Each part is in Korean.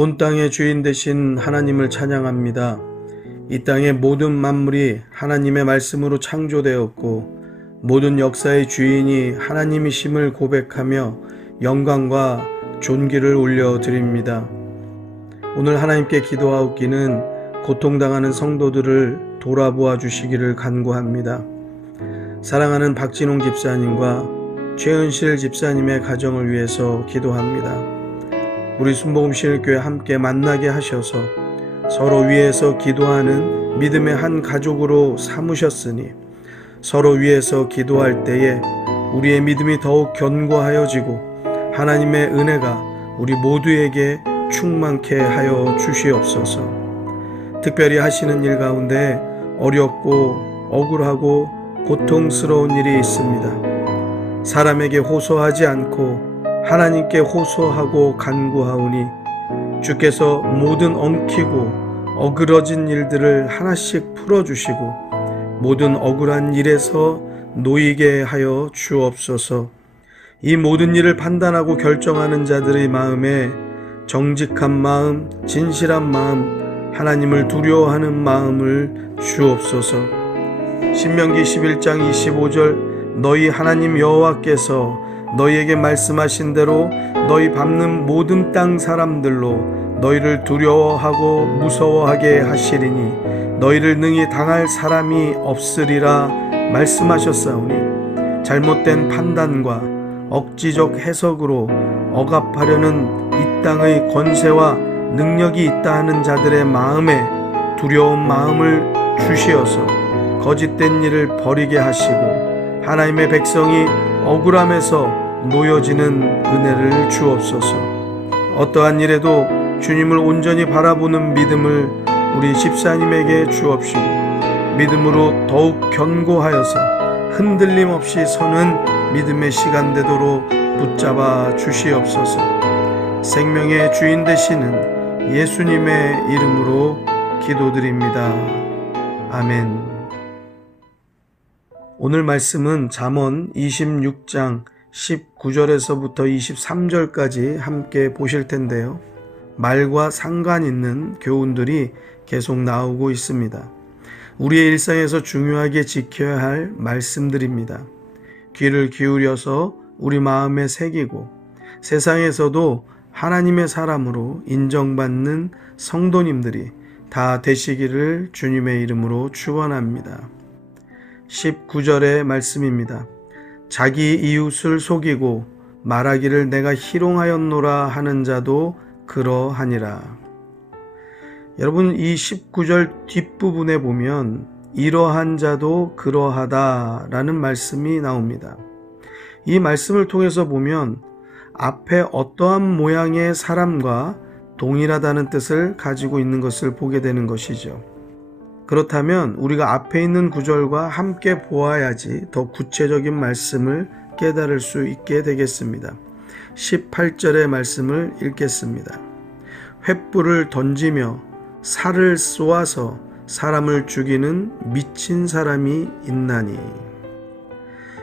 온 땅의 주인 되신 하나님을 찬양합니다. 이 땅의 모든 만물이 하나님의 말씀으로 창조되었고 모든 역사의 주인이 하나님이심을 고백하며 영광과 존귀를 올려드립니다. 오늘 하나님께 기도하옵기는 고통당하는 성도들을 돌아보아 주시기를 간구합니다. 사랑하는 박진홍 집사님과 최은실 집사님의 가정을 위해서 기도합니다. 우리 순복음신일교회 함께 만나게 하셔서 서로 위해서 기도하는 믿음의 한 가족으로 삼으셨으니 서로 위해서 기도할 때에 우리의 믿음이 더욱 견고하여지고 하나님의 은혜가 우리 모두에게 충만케 하여 주시옵소서. 특별히 하시는 일 가운데 어렵고 억울하고 고통스러운 일이 있습니다. 사람에게 호소하지 않고 하나님께 호소하고 간구하오니 주께서 모든 엉키고 어그러진 일들을 하나씩 풀어주시고 모든 억울한 일에서 놓이게 하여 주옵소서. 이 모든 일을 판단하고 결정하는 자들의 마음에 정직한 마음, 진실한 마음, 하나님을 두려워하는 마음을 주옵소서. 신명기 11장 25절 너희 하나님 여호와께서 너희에게 말씀하신 대로 너희 밟는 모든 땅 사람들로 너희를 두려워하고 무서워하게 하시리니 너희를 능히 당할 사람이 없으리라 말씀하셨사오니 잘못된 판단과 억지적 해석으로 억압하려는 이 땅의 권세와 능력이 있다 하는 자들의 마음에 두려운 마음을 주시어서 거짓된 일을 버리게 하시고 하나님의 백성이 억울함에서 놓여지는 은혜를 주옵소서. 어떠한 일에도 주님을 온전히 바라보는 믿음을 우리 집사님에게 주옵시고 믿음으로 더욱 견고하여서 흔들림 없이 서는 믿음의 시간 되도록 붙잡아 주시옵소서. 생명의 주인 되시는 예수님의 이름으로 기도드립니다. 아멘. 오늘 말씀은 잠언 26장 19절에서부터 23절까지 함께 보실 텐데요. 말과 상관 있는 교훈들이 계속 나오고 있습니다. 우리의 일상에서 중요하게 지켜야 할 말씀들입니다. 귀를 기울여서 우리 마음에 새기고 세상에서도 하나님의 사람으로 인정받는 성도님들이 다 되시기를 주님의 이름으로 축원합니다. 19절의 말씀입니다. 자기 이웃을 속이고 말하기를 내가 희롱하였노라 하는 자도 그러하니라. 여러분, 이 19절 뒷부분에 보면 이러한 자도 그러하다라는 말씀이 나옵니다. 이 말씀을 통해서 보면 앞에 어떠한 모양의 사람과 동일하다는 뜻을 가지고 있는 것을 보게 되는 것이죠. 그렇다면 우리가 앞에 있는 구절과 함께 보아야지 더 구체적인 말씀을 깨달을 수 있게 되겠습니다. 18절의 말씀을 읽겠습니다. 횃불을 던지며 살을 쏘아서 사람을 죽이는 미친 사람이 있나니.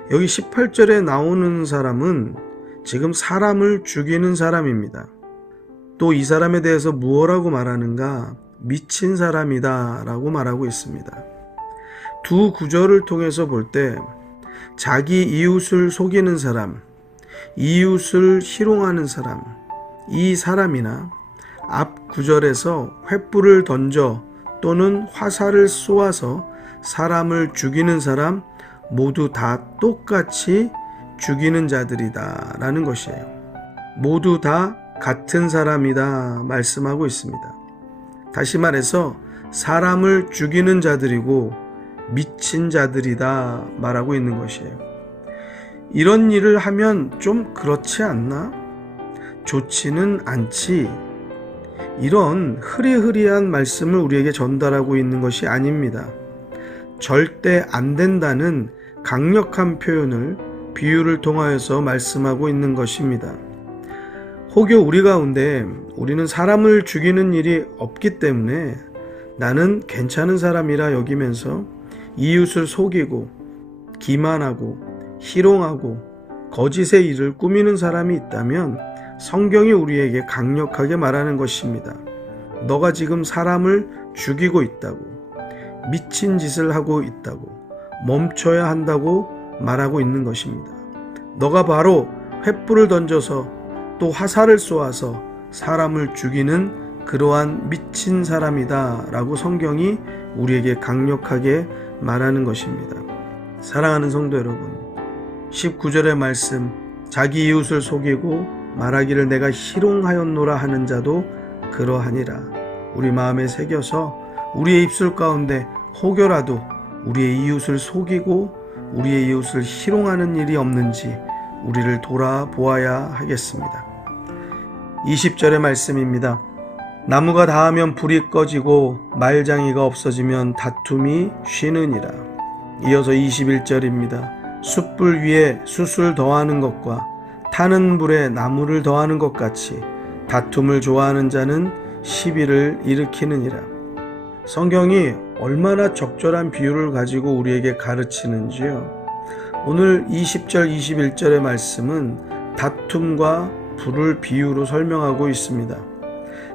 여기 18절에 나오는 사람은 지금 사람을 죽이는 사람입니다. 또 이 사람에 대해서 무엇라고 말하는가? 미친 사람이다 라고 말하고 있습니다. 두 구절을 통해서 볼 때 자기 이웃을 속이는 사람, 이웃을 희롱하는 사람, 이 사람이나 앞 구절에서 횃불을 던져 또는 화살을 쏘아서 사람을 죽이는 사람 모두 다 똑같이 죽이는 자들이다 라는 것이에요. 모두 다 같은 사람이다 말씀하고 있습니다. 다시 말해서 사람을 죽이는 자들이고 미친 자들이다 말하고 있는 것이에요. 이런 일을 하면 좀 그렇지 않나? 좋지는 않지. 이런 흐리흐리한 말씀을 우리에게 전달하고 있는 것이 아닙니다. 절대 안 된다는 강력한 표현을 비유를 통하여서 말씀하고 있는 것입니다. 혹여 우리 가운데 우리는 사람을 죽이는 일이 없기 때문에 나는 괜찮은 사람이라 여기면서 이웃을 속이고 기만하고 희롱하고 거짓의 일을 꾸미는 사람이 있다면 성경이 우리에게 강력하게 말하는 것입니다. 너가 지금 사람을 죽이고 있다고, 미친 짓을 하고 있다고, 멈춰야 한다고 말하고 있는 것입니다. 너가 바로 횃불을 던져서 또 화살을 쏘아서 사람을 죽이는 그러한 미친 사람이다 라고 성경이 우리에게 강력하게 말하는 것입니다. 사랑하는 성도 여러분, 19절의 말씀, 자기 이웃을 속이고 말하기를 내가 희롱하였노라 하는 자도 그러하니라. 우리 마음에 새겨서 우리의 입술 가운데 혹여라도 우리의 이웃을 속이고 우리의 이웃을 희롱하는 일이 없는지 우리를 돌아보아야 하겠습니다. 20절의 말씀입니다. 나무가 닿으면 불이 꺼지고 말장이가 없어지면 다툼이 쉬느니라. 이어서 21절입니다. 숯불 위에 숯을 더하는 것과 타는 불에 나무를 더하는 것 같이 다툼을 좋아하는 자는 시비를 일으키느니라. 성경이 얼마나 적절한 비유를 가지고 우리에게 가르치는지요. 오늘 20절, 21절의 말씀은 다툼과 불을 비유로 설명하고 있습니다.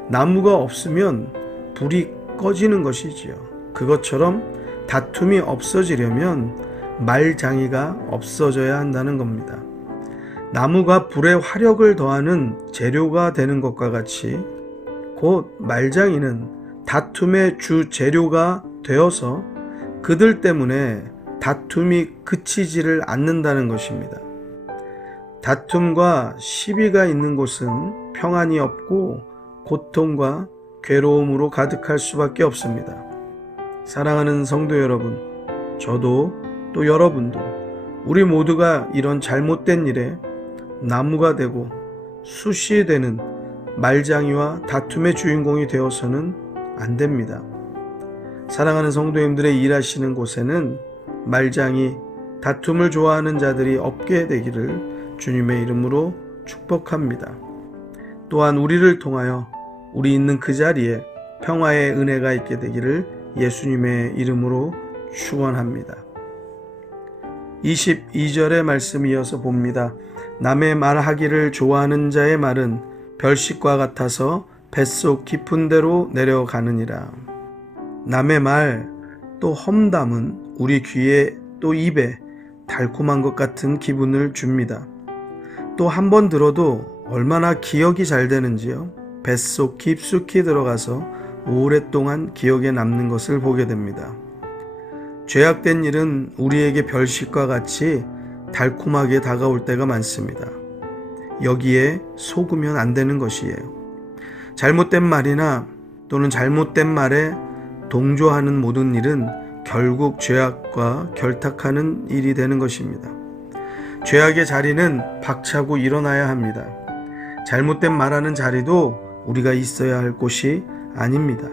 나무가 없으면 불이 꺼지는 것이지요. 그것처럼 다툼이 없어지려면 말장이가 없어져야 한다는 겁니다. 나무가 불에 화력을 더하는 재료가 되는 것과 같이 곧 말장이는 다툼의 주 재료가 되어서 그들 때문에 다툼이 그치지를 않는다는 것입니다. 다툼과 시비가 있는 곳은 평안이 없고 고통과 괴로움으로 가득할 수밖에 없습니다. 사랑하는 성도 여러분, 저도 또 여러분도 우리 모두가 이런 잘못된 일에 나무가 되고 숯이 되는 말장이와 다툼의 주인공이 되어서는 안 됩니다. 사랑하는 성도님들의 일하시는 곳에는 말장이, 다툼을 좋아하는 자들이 없게 되기를 주님의 이름으로 축복합니다. 또한 우리를 통하여 우리 있는 그 자리에 평화의 은혜가 있게 되기를 예수님의 이름으로 축원합니다. 22절의 말씀 이어서 봅니다. 남의 말하기를 좋아하는 자의 말은 별식과 같아서 뱃속 깊은 데로 내려가느니라. 남의 말 또 험담은 우리 귀에 또 입에 달콤한 것 같은 기분을 줍니다. 또 한 번 들어도 얼마나 기억이 잘 되는지요. 뱃속 깊숙이 들어가서 오랫동안 기억에 남는 것을 보게 됩니다. 죄악된 일은 우리에게 별식과 같이 달콤하게 다가올 때가 많습니다. 여기에 속으면 안 되는 것이에요. 잘못된 말이나 또는 잘못된 말에 동조하는 모든 일은 결국 죄악과 결탁하는 일이 되는 것입니다. 죄악의 자리는 박차고 일어나야 합니다. 잘못된 말하는 자리도 우리가 있어야 할 곳이 아닙니다.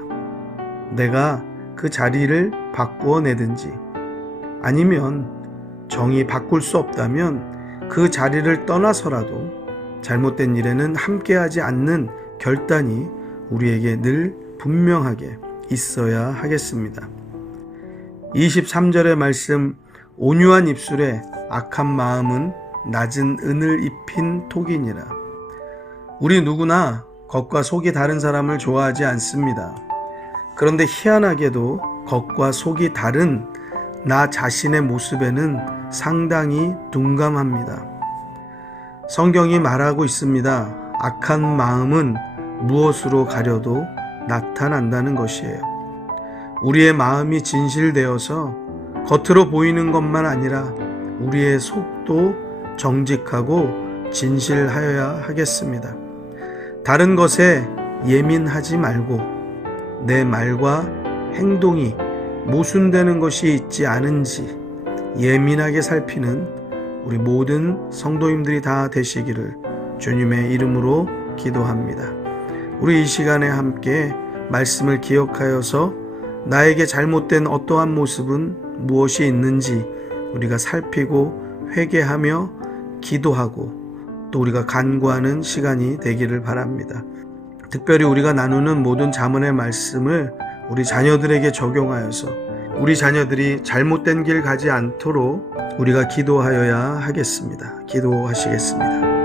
내가 그 자리를 바꾸어 내든지 아니면 정이 바꿀 수 없다면 그 자리를 떠나서라도 잘못된 일에는 함께하지 않는 결단이 우리에게 늘 분명하게 있어야 하겠습니다. 23절의 말씀, 온유한 입술에 악한 마음은 낮은 은을 입힌 톡이니라. 우리 누구나 겉과 속이 다른 사람을 좋아하지 않습니다. 그런데 희한하게도 겉과 속이 다른 나 자신의 모습에는 상당히 둔감합니다. 성경이 말하고 있습니다. 악한 마음은 무엇으로 가려도 나타난다는 것이에요. 우리의 마음이 진실되어서 겉으로 보이는 것만 아니라 우리의 속도 정직하고 진실하여야 하겠습니다. 다른 것에 예민하지 말고 내 말과 행동이 모순되는 것이 있지 않은지 예민하게 살피는 우리 모든 성도님들이 다 되시기를 주님의 이름으로 기도합니다. 우리 이 시간에 함께 말씀을 기억하여서 나에게 잘못된 어떠한 모습은 무엇이 있는지 우리가 살피고 회개하며 기도하고 또 우리가 간구하는 시간이 되기를 바랍니다. 특별히 우리가 나누는 모든 잠언의 말씀을 우리 자녀들에게 적용하여서 우리 자녀들이 잘못된 길 가지 않도록 우리가 기도하여야 하겠습니다. 기도하시겠습니다.